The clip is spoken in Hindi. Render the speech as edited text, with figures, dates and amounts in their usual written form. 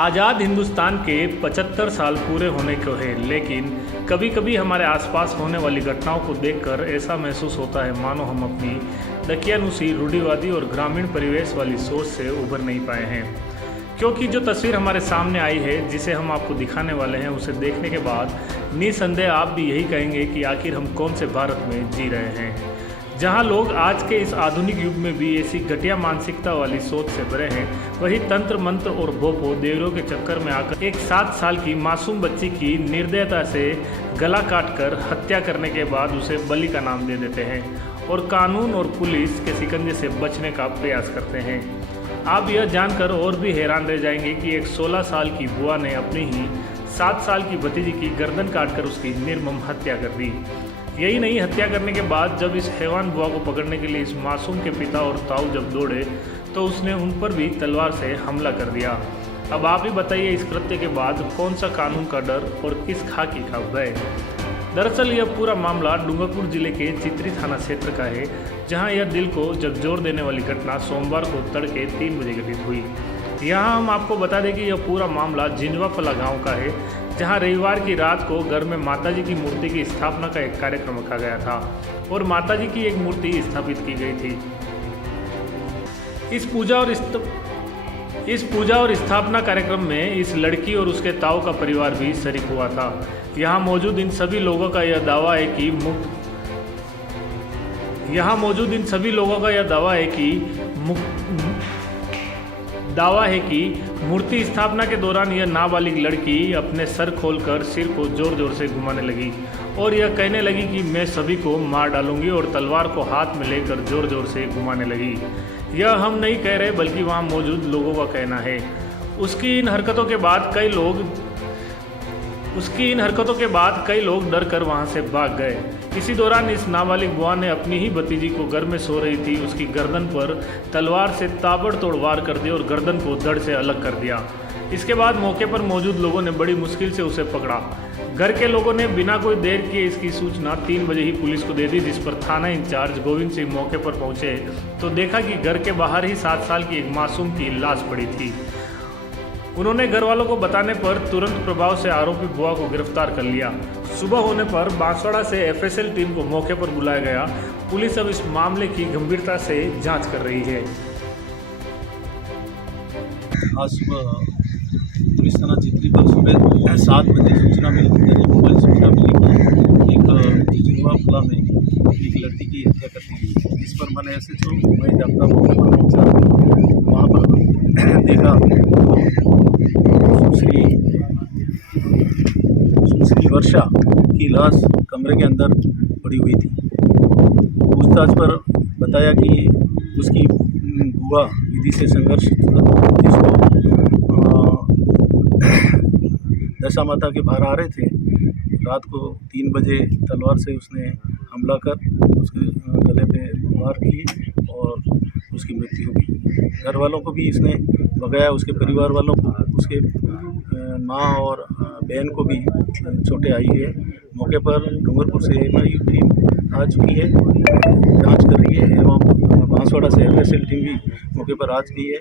आज़ाद हिंदुस्तान के 75 साल पूरे होने को है, लेकिन कभी कभी हमारे आसपास होने वाली घटनाओं को देखकर ऐसा महसूस होता है मानो हम अपनी दकियानुसी रूढ़िवादी और ग्रामीण परिवेश वाली सोच से उभर नहीं पाए हैं। क्योंकि जो तस्वीर हमारे सामने आई है, जिसे हम आपको दिखाने वाले हैं, उसे देखने के बाद निसंदेह आप भी यही कहेंगे कि आखिर हम कौन से भारत में जी रहे हैं, जहां लोग आज के इस आधुनिक युग में भी ऐसी घटिया मानसिकता वाली सोच से भरे हैं। वही तंत्र मंत्र और भोपो देवरों के चक्कर में आकर एक 7 साल की मासूम बच्ची की निर्दयता से गला काटकर हत्या करने के बाद उसे बलि का नाम दे देते हैं और कानून और पुलिस के शिकंजे से बचने का प्रयास करते हैं। आप यह जानकर और भी हैरान रह जाएंगे कि एक 16 साल की बुआ ने अपनी ही 7 साल की भतीजी की गर्दन काटकर उसकी निर्मम हत्या कर दी। यही नहीं, हत्या करने के बाद जब इस हैवान बुआ को पकड़ने के लिए इस मासूम के पिता और ताऊ जब दौड़े तो उसने उन पर भी तलवार से हमला कर दिया। अब आप ही बताइए, इस कृत्य के बाद कौन सा कानून का डर और किस खाकी का भय। दरअसल यह पूरा मामला डूंगरपुर जिले के चित्री थाना क्षेत्र का है, जहां यह दिल को झकझोर देने वाली घटना सोमवार को तड़के 3 बजे घटित हुई। यहाँ हम आपको बता दें कि यह पूरा मामला झिंझवाफला गांव का है, जहां रविवार की रात को घर में माताजी की मूर्ति की स्थापना का एक कार्यक्रम रखा गया था और माताजी की एक मूर्ति स्थापित की गई थी। इस पूजा और स्थापना कार्यक्रम में इस लड़की और उसके ताऊ का परिवार भी शरीक हुआ था। यहाँ मौजूद इन सभी लोगों का यह दावा है कि मूर्ति स्थापना के दौरान यह नाबालिग लड़की अपने सर खोलकर सिर को जोर जोर से घुमाने लगी और यह कहने लगी कि मैं सभी को मार डालूंगी और तलवार को हाथ में लेकर जोर जोर से घुमाने लगी। यह हम नहीं कह रहे, बल्कि वहां मौजूद लोगों का कहना है। उसकी इन हरकतों के बाद कई लोग डरकर वहां से भाग गए। इसी दौरान इस नाबालिग बुआ ने अपनी ही भतीजी को घर में सो रही थी, उसकी गर्दन पर तलवार से ताबड़तोड़ वार कर दिया और गर्दन को धड़ से अलग कर दिया। इसके बाद मौके पर मौजूद लोगों ने बड़ी मुश्किल से उसे पकड़ा। घर के लोगों ने बिना कोई देर किए इसकी सूचना 3 बजे ही पुलिस को दे दी, जिस पर थाना इंचार्ज गोविंद सिंह मौके पर पहुंचे तो देखा कि घर के बाहर ही 7 साल की एक मासूम की लाश पड़ी थी। उन्होंने घर वालों को बताने पर तुरंत प्रभाव से आरोपी बुआ को गिरफ्तार कर लिया। सुबह होने पर बांसवाड़ा से एफएसएल टीम को मौके पर बुलाया गया। पुलिस अब इस मामले की गंभीरता से जांच कर रही है। आज सुबह पुलिस थाना चित्री पर सुबह 7 बजे मोबाइल सूचना मिली कि एक झिंझवाफला में एक लड़की की हत्या कर दी गई। इस पर मैंने SHO मैं जागता मौके पर पहुँचा। वहाँ पर देखा तो सुश्री वर्षा की लाश कमरे के अंदर पड़ी हुई थी। पूछताछ पर बताया कि उसकी बुआ विधि से संघर्ष, जिसको दशा माता के बाहर आ रहे थे, रात को 3 बजे तलवार से उसने हमला कर उसके गले पे वार किए और उसकी मृत्यु हो गई। घर वालों को भी इसने भगाया, उसके परिवार वालों को, उसके माँ और बहन को भी चोटें आई है। मौके पर डूंगरपुर से MI टीम आ चुकी है, जांच कर रही है एवं बांसवाड़ा से FSL टीम भी मौके पर आ चुकी है।